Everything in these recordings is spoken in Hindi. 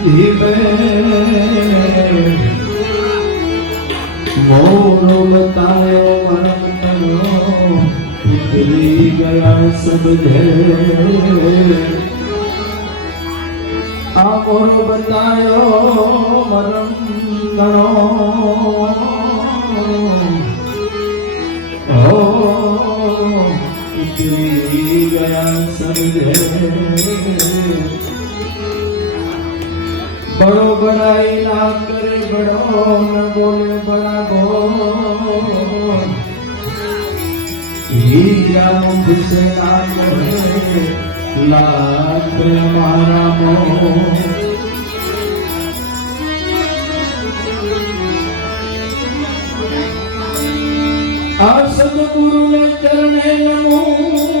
ધીમે મોરો બતાયો મરમનો ભૂલી ગયા સબ ઘેર આ મોરો બતાયો મરમનો ઓ ભૂલી ગયા સબ ઘેર बड़ो बड़ाई ना करे, बड़ो न बोले, बड़ा गो हीरा मुख से ना करे लाख मारा मो आप सब गुरु ने चरणे नमो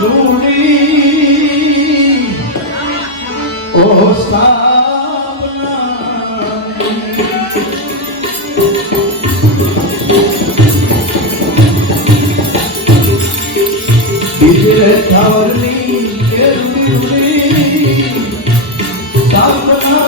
নুরি ও Tavernee, Tavernee, Tavernee,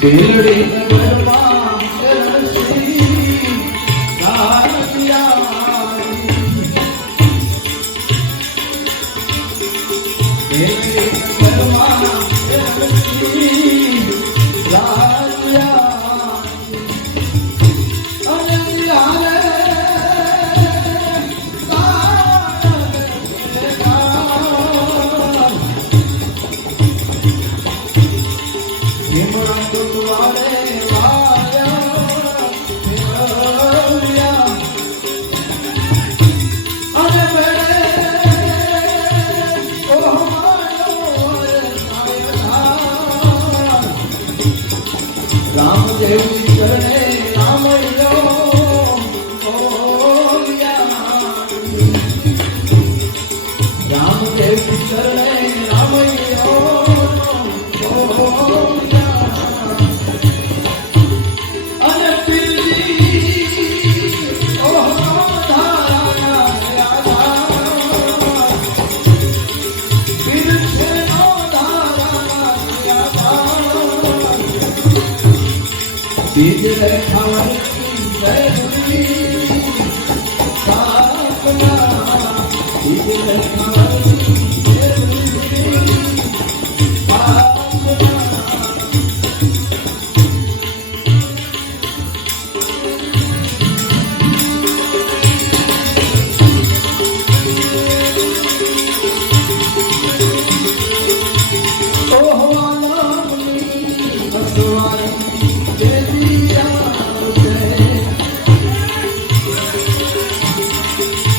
ദേവ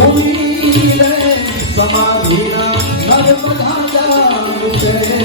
ભૂલી રે સમાધિના નવ પધાર્યા છે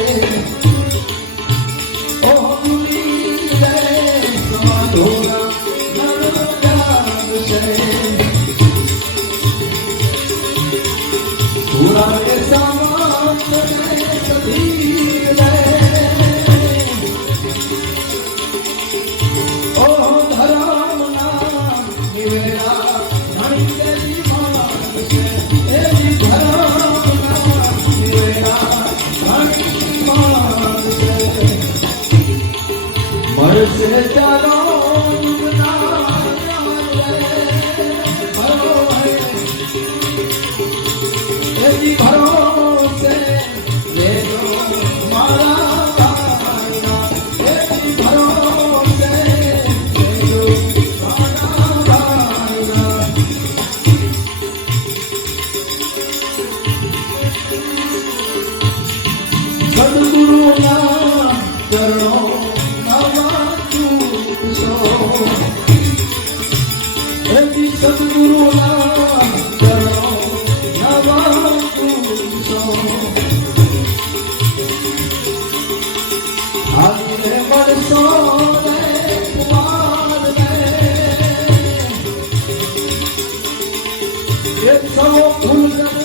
我们。